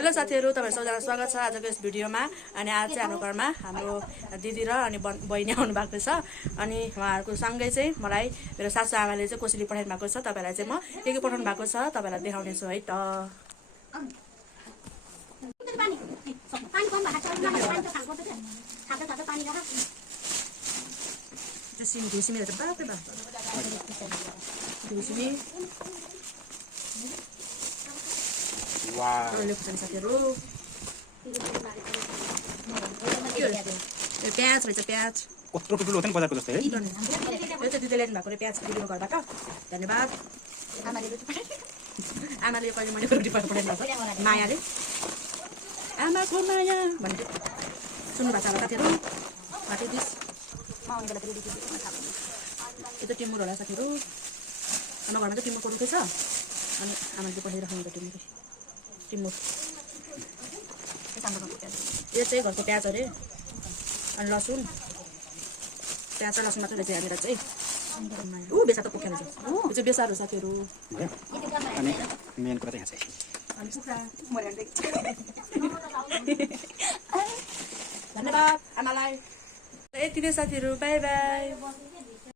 Hello साथीहरु, तपाईहरु सबैजना स्वागत छ आजको यस भिडियोमा। अनि आज चाहिँ हाम्रो घरमा हाम्रो दिदी र अनि बहिनी आउनु भएको छ। अनि उहाँहरुको सँगै चाहिँ मलाई मेरो सासु आमाले चाहिँ कोसेली पठाउनु भएको छ। तपाईहरुलाई चाहिँ म के पठाउनु भएको छ तपाईहरुलाई देखाउने छु है त। Wow. साथीहरु प्याज रहेछ, प्याज कत्रो टुटुलो हो नि बजारको जस्तै है। यो चाहिँ दिदीले ल्याउनु भएको रे प्याज दिदीको घरबाट। धन्यवाद आमाले यो कहिले मैले रोटी पठाइदिनु भएको मायाले। आमाको माया भन्ने सुन्नु भएको छ साथीहरु। What is this? यो त टिमुर होला साथीहरु। हाम्रो घरमा चाहिँ टिमुरको रुखै छ। अनि आमाले पठाइराख्नु भएको टिमुर। यो चाहिँ घरको प्याज अरे। अनि लसुन, प्याज र लसुन मात्रै रहेछ यहाँनिर चाहिँ। बेसा त पोखेर छ। यो चाहिँ बेसार हो साथीहरु। अनि मेन कुरा चाहिँ यहाँ चाहिँ अनि कुखुरा धन्यवाद आमालाई। यति नै साथीहरु, बाइ बाइ।